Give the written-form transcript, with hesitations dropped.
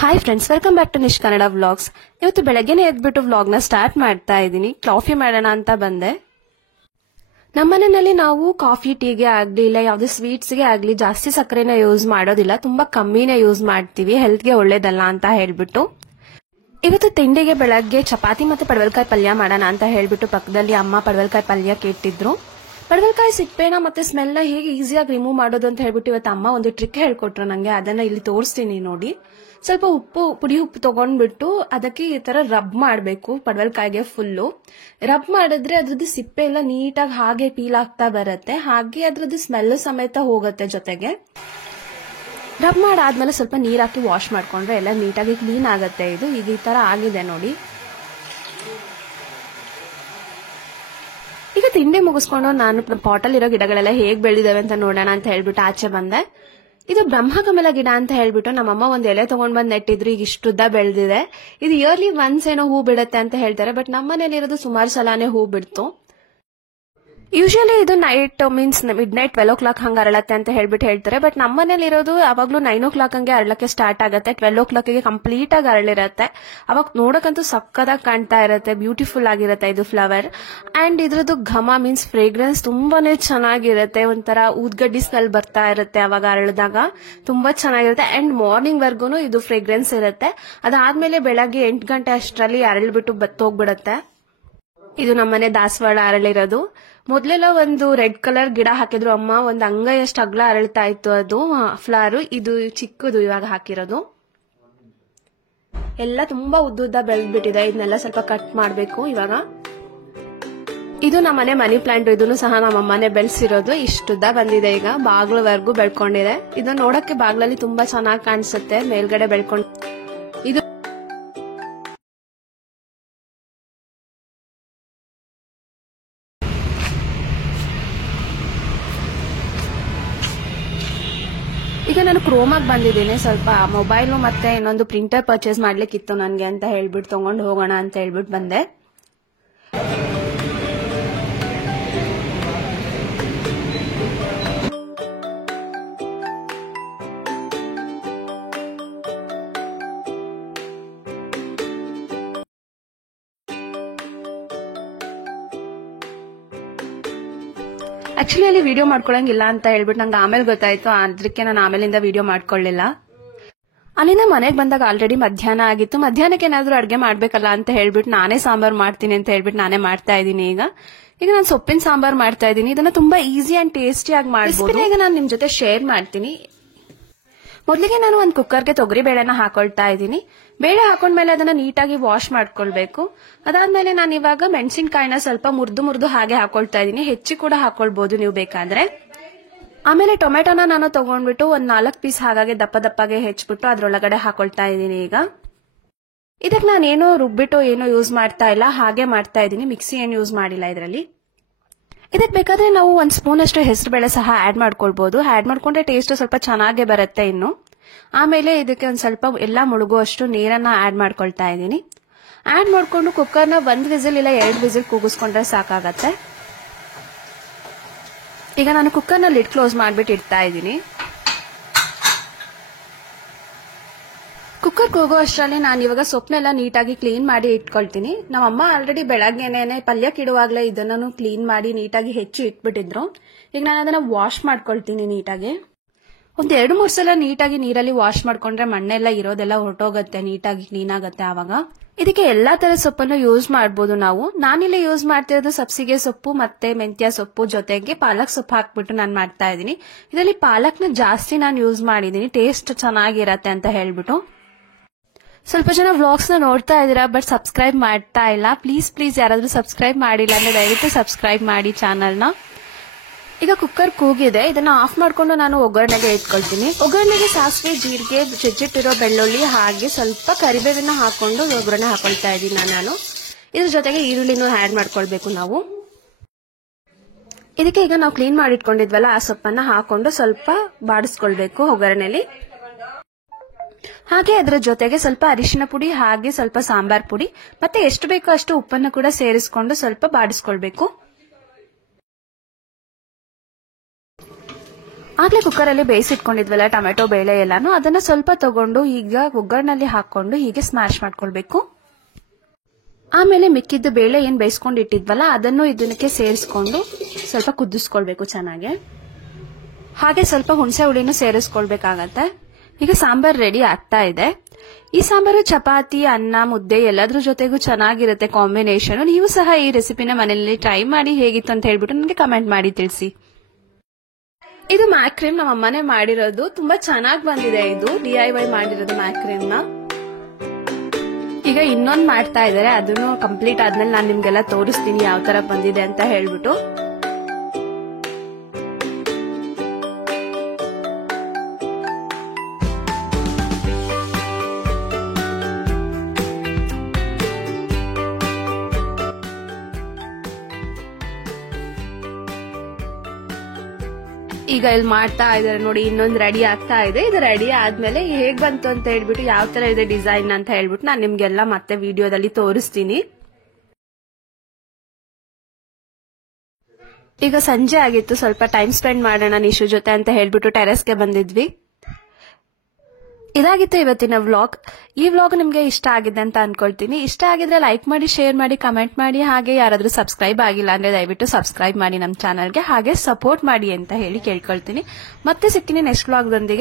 Hi friends, welcome back to Nish Kannada vlogs. ಇವತ್ತು ಬೆಳಗ್ಗೆನೆ ಎದ್ಬಿಟ್ಟು ವ್ಲಾಗ್ನ ಸ್ಟಾರ್ಟ್ ಮಾಡ್ತಾ ಇದ್ದೀನಿ. ಕಾಫಿ ಮಾಡೋಣ ಅಂತ ಬಂದೆ. ನಮ್ಮನೆಯಲ್ಲಿ ನಾವು ಕಾಫಿ ಟೀಗೆ ಆಗ್ಲಿ ಇಲ್ಲ ಯಾವುದೇ ಸ್ವೀಟ್ಸ್ಗೆ ಆಗ್ಲಿ ಜಾಸ್ತಿ ಸಕ್ಕರೆನ ಯೂಸ್ ಮಾಡೋದಿಲ್ಲ, ತುಂಬಾ ಕಮ್ಮಿನೇ ಯೂಸ್ ಮಾಡ್ತೀವಿ, ಹೆಲ್ತ್ಗೆ ಒಳ್ಳೇದಲ್ಲ ಅಂತ ಹೇಳ್ಬಿಟ್ಟು. ಇವತ್ತು ತಿಂಡಿಗೆ ಬೆಳಗ್ಗೆ ಚಪಾತಿ ಮತ್ತೆ ಪಡವಲಕಾಯಿ ಪಲ್ಯ ಮಾಡೋಣ ಅಂತ ಹೇಳ್ಬಿಟ್ಟು ಪಕ್ಕದಲ್ಲಿ ಅಮ್ಮ ಪಡವಲಕಾಯಿ ಪಲ್ಯ ಕೇಟ್ಟಿದ್ರು. ಪಡವಲಕಾಯಿ ಸಿಪ್ಪೆನ ಮತ್ತೆ ಸ್ಮೆಲ್ ನ ಹೇಗೆ ಈಸಿಯಾಗಿ ರಿಮೂವ್ ಮಾಡೋದು ಅಂತ ಹೇಳ್ಬಿಟ್ಟು ಇವತ್ತು ಅಮ್ಮ ಒಂದು ಟ್ರಿಕ್ ಹೇಳ್ಕೊಟ್ರು ನಂಗೆ. ಅದನ್ನ ಇಲ್ಲಿ ತೋರಿಸ್ತೀನಿ ನೋಡಿ. ಸ್ವಲ್ಪ ಪುಡಿ ಉಪ್ಪು ತಗೊಂಡ್ಬಿಟ್ಟು ಅದಕ್ಕೆ ಈ ತರ ರಬ್ ಮಾಡಬೇಕು ಪಡವಲಕಾಯಿಗೆ ಫುಲ್ಲು. ರಬ್ ಮಾಡಿದ್ರೆ ಅದ್ರದ್ದು ಸಿಪ್ಪೆ ಎಲ್ಲ ನೀಟಾಗಿ ಹಾಗೆ ಪೀಲ್ ಆಗ್ತಾ ಬರುತ್ತೆ, ಹಾಗೆ ಅದ್ರದ್ದು ಸ್ಮೆಲ್ ಸಮೇತ ಹೋಗುತ್ತೆ. ಜೊತೆಗೆ ರಬ್ ಮಾಡಾದ್ಮೇಲೆ ಸ್ವಲ್ಪ ನೀರ್ ಹಾಕಿ ವಾಶ್ ಮಾಡ್ಕೊಂಡ್ರೆ ಎಲ್ಲ ನೀಟಾಗಿ ಕ್ಲೀನ್ ಆಗುತ್ತೆ. ಇದು ಈಗ ಈ ತರ ಆಗಿದೆ ನೋಡಿ. ಈಗ ತಿಂಡಿ ಮುಗಿಸ್ಕೊಂಡು ನಾನು ಪಾಟಲ್ ಇರೋ ಗಿಡಗಳೆಲ್ಲ ಹೇಗ್ ಬೆಳೆದಿದಾವೆ ಅಂತ ನೋಡೋಣ ಅಂತ ಹೇಳ್ಬಿಟ್ಟು ಆಚೆ ಬಂದೆ. ಇದು ಬ್ರಹ್ಮಕಮಲ ಗಿಡ ಅಂತ ಹೇಳ್ಬಿಟ್ಟು ನಮ್ಮಮ್ಮ ಒಂದ್ ಎಲೆ ತಗೊಂಡ್ ಬಂದ್ ನೆಟ್ಟಿದ್ರು. ಈಗ ಇಷ್ಟುದ್ದ ಬೆಳೆದಿದೆ. ಇದು ಇಯರ್ಲಿ ಒನ್ಸ್ ಏನೋ ಹೂ ಬಿಡುತ್ತೆ ಅಂತ ಹೇಳ್ತಾರೆ, ಬಟ್ ನಮ್ಮ ಮನೇಲಿ ಇರೋದು ಸುಮಾರು ಸಲಾನೇ ಹೂ ಬಿಡ್ತು. ಯೂಶಲಿ ಇದು night means mid night 12 o'clock ಹಂಗ ಅರಳತ್ತೆ ಅಂತ ಹೇಳ್ಬಿಟ್ಟು ಹೇಳ್ತಾರೆ, ಬಟ್ ನಮ್ಮ ಮನೇಲಿ ಇರೋದು ಅವಾಗ್ಲೂ 9 o'clock ಹಂಗೆ ಅರಳಕ್ಕೆ ಸ್ಟಾರ್ಟ್ ಆಗುತ್ತೆ. 12 o'clock ಗೆ ಕಂಪ್ಲೀಟ್ ಆಗಿ ಅರಳಿರತ್ತೆ. ಅವಾಗ ನೋಡಕ್ಕಂತೂ ಸಕ್ಕದಾಗಿ ಕಾಣ್ತಾ ಇರುತ್ತೆ, ಬ್ಯೂಟಿಫುಲ್ ಆಗಿರುತ್ತೆ ಇದು ಫ್ಲವರ್. ಅಂಡ್ ಇದ್ರದ್ದು ಘಮ ಮೀನ್ಸ್ ಫ್ರೇಗ್ರೆನ್ಸ್ ತುಂಬಾನೇ ಚೆನ್ನಾಗಿರುತ್ತೆ. ಒಂಥರ ಊದ್ಗಡ್ಡಿ ಸ್ಮೆಲ್ ಬರ್ತಾ ಇರುತ್ತೆ ಅವಾಗ ಅರಳಿದಾಗ, ತುಂಬಾ ಚೆನ್ನಾಗಿರುತ್ತೆ. ಅಂಡ್ ಮಾರ್ನಿಂಗ್ ವರ್ಗೂನು ಇದು ಫ್ರೇಗ್ರೆನ್ಸ್ ಇರುತ್ತೆ. ಅದಾದ್ಮೇಲೆ ಬೆಳಗ್ಗೆ 8 ಗಂಟೆ ಅಷ್ಟರಲ್ಲಿ ಅರಳ್ಬಿಟ್ಟು ಬತ್ತೋಗ್ಬಿಡುತ್ತೆ. ಇದು ನಮ್ಮನೆ ದಾಸವಾಳ ಅರಳಿರೋದು. ಮೊದ್ಲೆಲ್ಲ ಒಂದು ರೆಡ್ ಕಲರ್ ಗಿಡ ಹಾಕಿದ್ರು ಅಮ್ಮ, ಒಂದ್ ಅಂಗೈಯಷ್ಟು ಅಗಲ ಅರಳ್ತಾ ಇತ್ತು ಅದು ಫ್ಲವರ್. ಇದು ಚಿಕ್ಕದು ಇವಾಗ ಹಾಕಿರೋದು. ಎಲ್ಲ ತುಂಬಾ ಉದ್ದುದ್ದ ಬೆಳೆದ್ಬಿಟ್ಟಿದೆ. ಇದನ್ನೆಲ್ಲ ಸ್ವಲ್ಪ ಕಟ್ ಮಾಡ್ಬೇಕು ಇವಾಗ. ಇದು ನಮ್ಮನೆ ಮನಿ ಪ್ಲಾಂಟ್. ಇದನ್ನು ಸಹ ನಮ್ಮಮ್ಮನೆ ಬೆಳೆಸಿರೋದು. ಇಷ್ಟುದ್ದ ಬಂದಿದೆ, ಈಗ ಬಾಗ್ಲವರೆಗೂ ಬೆಳ್ಕೊಂಡಿದೆ. ಇದು ನೋಡಕ್ಕೆ ಬಾಗ್ಲಲ್ಲಿ ತುಂಬಾ ಚೆನ್ನಾಗಿ ಕಾಣಿಸುತ್ತೆ ಮೇಲ್ಗಡೆ ಬೆಳ್ಕೊಂಡು. ಇದು ಈಗ ನಾನು ಕ್ರೋಮಾಗ್ ಬಂದಿದ್ದೀನಿ. ಸ್ವಲ್ಪ ಮೊಬೈಲು ಮತ್ತೆ ಇನ್ನೊಂದು ಪ್ರಿಂಟರ್ ಪರ್ಚೇಸ್ ಮಾಡ್ಲಿಕ್ಕಿತ್ತು ನನ್ಗೆ ಅಂತ ಹೇಳ್ಬಿಟ್ಟು ತಗೊಂಡು ಹೋಗೋಣ ಅಂತ ಹೇಳ್ಬಿಟ್ಟು ಬಂದೆ. ಆಕ್ಚುಲಿ ಅಲ್ಲಿ ವಿಡಿಯೋ ಮಾಡ್ಕೊಳಂಗಿಲ್ಲ ಅಂತ ಹೇಳ್ಬಿಟ್ಟು ನಂಗೆ ಆಮೇಲೆ ಗೊತ್ತಾಯ್ತು, ಅದಕ್ಕೆ ನಾನು ಆಮೇಲಿಂದ ವಿಡಿಯೋ ಮಾಡ್ಕೊಳ್ಳಿಲ್ಲ. ಅಲ್ಲಿಂದ ಮನೆಗೆ ಬಂದಾಗ ಆಲ್ರೆಡಿ ಮಧ್ಯಾಹ್ನ ಆಗಿತ್ತು. ಮಧ್ಯಾಹ್ನಕ್ಕೆ ಏನಾದ್ರು ಅಡ್ಗೆ ಮಾಡ್ಬೇಕಲ್ಲ ಅಂತ ಹೇಳ್ಬಿಟ್ಟು ನಾನೇ ಸಾಂಬಾರ್ ಮಾಡ್ತೀನಿ ಅಂತ ಹೇಳ್ಬಿಟ್ಟು ನಾನೇ ಮಾಡ್ತಾ ಇದ್ದೀನಿ. ಈಗ ನಾನು ಸೊಪ್ಪಿನ ಸಾಂಬಾರ್ ಮಾಡ್ತಾ ಇದ್ದೀನಿ. ಇದನ್ನ ತುಂಬಾ ಈಸಿ ಅಂಡ್ ಟೇಸ್ಟಿ ಆಗಿ ಮಾಡ್ಬೋದು. ಈಗ ನಾನು ನಿಮ್ ಜೊತೆ ಶೇರ್ ಮಾಡ್ತೀನಿ. ಮೊದಲಿಗೆ ನಾನು ಒಂದು ಕುಕ್ಕರ್ಗೆ ತೊಗರಿ ಬೇಳೆನ ಹಾಕೊಳ್ತಾ ಇದ್ದೀನಿ. ಬೇಳೆ ಹಾಕೊಂಡ್ಮೇಲೆ ಅದನ್ನ ನೀಟಾಗಿ ವಾಶ್ ಮಾಡ್ಕೊಳ್ಬೇಕು. ಅದಾದ್ಮೇಲೆ ನಾನು ಇವಾಗ ಮೆಣಸಿನಕಾಯಿನ ಸ್ವಲ್ಪ ಮುರಿದು ಹಾಗೆ ಹಾಕೊಳ್ತಾ ಇದ್ದೀನಿ. ಹೆಚ್ಚಿ ಕೂಡ ಹಾಕೊಳ್ಬಹುದು ನೀವು ಬೇಕಾದ್ರೆ. ಆಮೇಲೆ ಟೊಮೆಟೊನ ನಾನು ತಗೊಂಡ್ಬಿಟ್ಟು ಒಂದ್ 4 ಪೀಸ್ ಹಾಗಾಗಿ ದಪ್ಪಗೆ ಹೆಚ್ಚಿಬಿಟ್ಟು ಅದ್ರೊಳಗಡೆ ಹಾಕೊಳ್ತಾ ಇದ್ದೀನಿ. ಈಗ ಇದಕ್ಕೆ ನಾನೇನೋ ರುಬ್ಬಿಟ್ಟು ಏನೋ ಯೂಸ್ ಮಾಡ್ತಾ ಇಲ್ಲ, ಹಾಗೆ ಮಾಡ್ತಾ ಇದ್ದೀನಿ. ಮಿಕ್ಸಿ ಏನು ಯೂಸ್ ಮಾಡಿಲ್ಲ ಇದರಲ್ಲಿ. ಇದಕ್ಕೆ ಬೇಕಾದ್ರೆ ನಾವು 1 ಸ್ಪೂನ್ ಅಷ್ಟು ಹೆಸರು ಬೇಳೆ ಸಹ ಆಡ್ ಮಾಡ್ಕೊಳ್ಬಹುದು. ಆಡ್ ಮಾಡ್ಕೊಂಡ್ರೆ ಟೇಸ್ಟ್ ಸ್ವಲ್ಪ ಚೆನ್ನಾಗೇ ಬರುತ್ತೆ. ಇನ್ನು ಆಮೇಲೆ ಇದಕ್ಕೆ ಒಂದ್ ಸ್ವಲ್ಪ ಎಲ್ಲ ಮುಳುಗುವಷ್ಟು ನೀರನ್ನ ಆಡ್ ಮಾಡ್ಕೊಳ್ತಾ ಇದ್ದೀನಿ. ಆಡ್ ಮಾಡ್ಕೊಂಡು ಕುಕ್ಕರ್ನ 1 ವಿಸಿಲ್ ಇಲ್ಲ 2 ವಿಸಿಲ್ ಕೂಗಿಸ್ಕೊಂಡ್ರೆ ಸಾಕಾಗತ್ತೆ. ಈಗ ನಾನು ಕುಕ್ಕರ್ನ ಲಿಡ್ ಕ್ಲೋಸ್ ಮಾಡ್ಬಿಟ್ಟು ಇಡ್ತಾ ಇದ್ದೀನಿ. ಕುಕ್ಕರ್ ಹೋಗೋ ಅಷ್ಟರಲ್ಲಿ ನಾನು ಇವಾಗ ಸೊಪ್ಪನ್ನೆಲ್ಲ ನೀಟಾಗಿ ಕ್ಲೀನ್ ಮಾಡಿ ಇಟ್ಕೊಳ್ತೀನಿ. ನಮ್ಮಮ್ಮ ಆಲ್ರೆಡಿ ಬೆಳಗ್ಗೆನೆ ಪಲ್ಯಕ್ಕಿಡುವಾಗಲೇ ಇದನ್ನು ಕ್ಲೀನ್ ಮಾಡಿ ನೀಟಾಗಿ ಹೆಚ್ಚು ಇಟ್ಬಿಟ್ಟಿದ್ರು. ಈಗ ನಾನು ಅದನ್ನ ವಾಶ್ ಮಾಡ್ಕೊಳ್ತೀನಿ ನೀಟಾಗಿ. ಒಂದ್ 2-3 ಸಲ ನೀಟಾಗಿ ನೀರಲ್ಲಿ ವಾಶ್ ಮಾಡ್ಕೊಂಡ್ರೆ ಮಣ್ಣೆಲ್ಲ ಇರೋದೆಲ್ಲ ಹೊರಟೋಗುತ್ತೆ, ನೀಟಾಗಿ ಕ್ಲೀನ್ ಆಗುತ್ತೆ. ಆವಾಗ ಇದಕ್ಕೆ ಎಲ್ಲಾ ತರ ಸೊಪ್ಪನ್ನು ಯೂಸ್ ಮಾಡಬಹುದು ನಾವು. ನಾನಿಲ್ಲಿ ಯೂಸ್ ಮಾಡ್ತಿರೋದು ಸಬ್ಸಿಗೆ ಸೊಪ್ಪು ಮತ್ತೆ ಮೆಂತ್ಯ ಸೊಪ್ಪು ಜೊತೆಗೆ ಪಾಲಕ್ ಸೊಪ್ಪು ಹಾಕ್ಬಿಟ್ಟು ನಾನು ಮಾಡ್ತಾ ಇದ್ದೀನಿ. ಇದರಲ್ಲಿ ಪಾಲಕ್ನ ಜಾಸ್ತಿ ನಾನು ಯೂಸ್ ಮಾಡಿದೀನಿ, ಟೇಸ್ಟ್ ಚೆನ್ನಾಗಿರತ್ತೆ ಅಂತ ಹೇಳ್ಬಿಟ್ಟು. ಸ್ವಲ್ಪ ಜನ ವ್ಲಾಗ್ಸ್ ನ ನೋಡ್ತಾ ಇದ್ದೀರಾ, ಬಟ್ ಸಬ್ಸ್ಕ್ರೈಬ್ ಮಾಡ್ತಾ ಇಲ್ಲ. ಪ್ಲೀಸ್ ಯಾರಾದ್ರೂ ಸಬ್ಸ್ಕ್ರೈಬ್ ಮಾಡಿಲ್ಲ ಅಂದ್ರೆ ದಯವಿಟ್ಟು ಸಬ್ಸ್ಕ್ರೈಬ್ ಮಾಡಿ ಚಾನಲ್ನ. ಈಗ ಕುಕ್ಕರ್ ಕೂಗಿದೆ, ಇದನ್ನ ಆಫ್ ಮಾಡ್ಕೊಂಡು ನಾನು ಒಗ್ಗರಣೆಗೆ ಇಟ್ಕೊಳ್ತೀನಿ. ಒಗ್ಗರಣೆಗೆ ಸಾಸಿವೆ, ಜೀರಿಗೆ, ಜಜ್ಜಿಟ್ಟಿರೋ ಬೆಳ್ಳುಳ್ಳಿ ಹಾಗೆ ಸ್ವಲ್ಪ ಕರಿಬೇವಿನ ಹಾಕೊಂಡು ಒಗ್ಗರಣೆ ಹಾಕೊಳ್ತಾ ಇದ್ದೀನಿ ನಾನು. ಇದ್ರ ಜೊತೆಗೆ ಈರುಳ್ಳಿನೂ ಆಡ್ ಮಾಡ್ಕೊಳ್ಬೇಕು ನಾವು. ಇದಕ್ಕೆ ಈಗ ನಾವು ಕ್ಲೀನ್ ಮಾಡಿ ಇಟ್ಕೊಂಡಿದ್ವಲ್ಲ ಆ ಸೊಪ್ಪನ್ನ ಹಾಕೊಂಡು ಸ್ವಲ್ಪ ಬಾಡಿಸ್ಕೊಳ್ಬೇಕು ಒಗ್ಗರಣೆಲಿ. ಹಾಗೆ ಅದರ ಜೊತೆಗೆ ಸ್ವಲ್ಪ ಅರಿಶಿನ ಪುಡಿ ಹಾಗೆ ಸ್ವಲ್ಪ ಸಾಂಬಾರ್ ಪುಡಿ ಮತ್ತೆ ಎಷ್ಟು ಬೇಕೋ ಅಷ್ಟು ಉಪ್ಪನ್ನು ಕೂಡ ಸೇರಿಸಿಕೊಂಡು ಸ್ವಲ್ಪ ಬಾಡಿಸ್ಕೊಳ್ಬೇಕು. ಆಗ್ಲೇ ಕುಕ್ಕರಲ್ಲಿ ಬೇಯಿಸಿಟ್ಕೊಂಡಿದ್ವಲ್ಲ ಟೊಮೆಟೊ ಬೇಳೆ ಎಲ್ಲಾನು, ಅದನ್ನ ಸ್ವಲ್ಪ ತಗೊಂಡು ಈಗ ಒಗ್ಗರಣೆಯಲ್ಲಿ ಹಾಕೊಂಡು ಹೀಗೆ ಸ್ಮ್ಯಾಶ್ ಮಾಡ್ಕೊಳ್ಬೇಕು. ಆಮೇಲೆ ಮಿಕ್ಕಿದ್ದು ಬೇಳೆ ಏನ್ ಬೇಯಿಸ್ಕೊಂಡು ಇಟ್ಟಿದ್ವಲ್ಲ ಅದನ್ನು ಇದಕ್ಕೆ ಸೇರಿಸ್ಕೊಂಡು ಸ್ವಲ್ಪ ಕುದಿಸ್ಕೊಳ್ಬೇಕು ಚೆನ್ನಾಗಿ. ಹಾಗೆ ಸ್ವಲ್ಪ ಹುಣಸೆ ಹುಳಿನೂ ಸೇರಿಸ್ಕೊಳ್ಬೇಕಾಗತ್ತೆ. ಈಗ ಸಾಂಬಾರ್ ರೆಡಿ ಆಗ್ತಾ ಇದೆ. ಈ ಸಾಂಬಾರು ಚಪಾತಿ, ಅನ್ನ, ಮುದ್ದೆ ಎಲ್ಲದ್ರ ಜೊತೆಗೂ ಚೆನ್ನಾಗಿರುತ್ತೆ ಕಾಂಬಿನೇಷನ್. ನೀವು ಸಹ ಈ ರೆಸಿಪಿನ ಮನೆಯಲ್ಲಿ ಟ್ರೈ ಮಾಡಿ ಹೇಗಿತ್ತು ಅಂತ ಹೇಳ್ಬಿಟ್ಟು ನನಗೆ ಕಮೆಂಟ್ ಮಾಡಿ ತಿಳಿಸಿ. ಇದು ಮ್ಯಾಕ್ರೀಮ್ ನಮ್ಮ ಅಮ್ಮನೇ ಮಾಡಿರೋದು, ತುಂಬಾ ಚೆನ್ನಾಗಿ ಬಂದಿದೆ. ಇದು DIY ಮಾಡಿರೋದು ಮ್ಯಾಕ್ರೀಮ್ ನ. ಈಗ ಇನ್ನೊಂದು ಮಾಡ್ತಾ ಇದಾರೆ, ಅದನ್ನು ಕಂಪ್ಲೀಟ್ ಆದ್ಮೇಲೆ ನಾನು ನಿಮ್ಗೆಲ್ಲ ತೋರಿಸ್ತೀನಿ ಯಾವ ತರ ಬಂದಿದೆ ಅಂತ ಹೇಳ್ಬಿಟ್ಟು. ಈಗ ಇಲ್ಲಿ ಮಾಡ್ತಾ ಇದಾರೆ ನೋಡಿ, ಇನ್ನೊಂದು ರೆಡಿ ಆಗ್ತಾ ಇದೆ. ಇದು ರೆಡಿ ಆದ್ಮೇಲೆ ಹೇಗ್ ಬಂತು ಅಂತ ಹೇಳ್ಬಿಟ್ಟು, ಯಾವ ತರ ಇದೆ ಡಿಸೈನ್ ಅಂತ ಹೇಳ್ಬಿಟ್ಟು ನಾನು ನಿಮ್ಗೆಲ್ಲ ಮತ್ತೆ ವಿಡಿಯೋದಲ್ಲಿ ತೋರಿಸ್ತೀನಿ. ಈಗ ಸಂಜೆ ಆಗಿತ್ತು, ಸ್ವಲ್ಪ ಟೈಮ್ ಸ್ಪೆಂಡ್ ಮಾಡೋಣ ನಿಶು ಜೊತೆ ಅಂತ ಹೇಳ್ಬಿಟ್ಟು ಟೆರೆಸ್ಗೆ ಬಂದಿದ್ವಿ. ಇದಾಗಿತ್ತು ಇವತ್ತಿನ ವ್ಲಾಗ್. ಈ ವ್ಲಾಗ್ ನಿಮ್ಗೆ ಇಷ್ಟ ಆಗಿದೆ ಅಂತ ಅನ್ಕೊಳ್ತೀನಿ. ಇಷ್ಟ ಆಗಿದ್ರೆ ಲೈಕ್ ಮಾಡಿ, ಶೇರ್ ಮಾಡಿ, ಕಮೆಂಟ್ ಮಾಡಿ. ಹಾಗೆ ಯಾರಾದ್ರೂ ಸಬ್ಸ್ಕ್ರೈಬ್ ಆಗಿಲ್ಲ ಅಂದ್ರೆ ದಯವಿಟ್ಟು ಸಬ್ಸ್ಕ್ರೈಬ್ ಮಾಡಿ ನಮ್ಮ ಚಾನಲ್ಗೆ. ಹಾಗೆ ಸಪೋರ್ಟ್ ಮಾಡಿ ಅಂತ ಹೇಳಿ ಕೇಳ್ಕೊಳ್ತೀನಿ. ಮತ್ತೆ ಸಿಗ್ತೀನಿ ನೆಕ್ಸ್ಟ್ ವ್ಲಾಗ್ ದೊಂದಿಗೆ.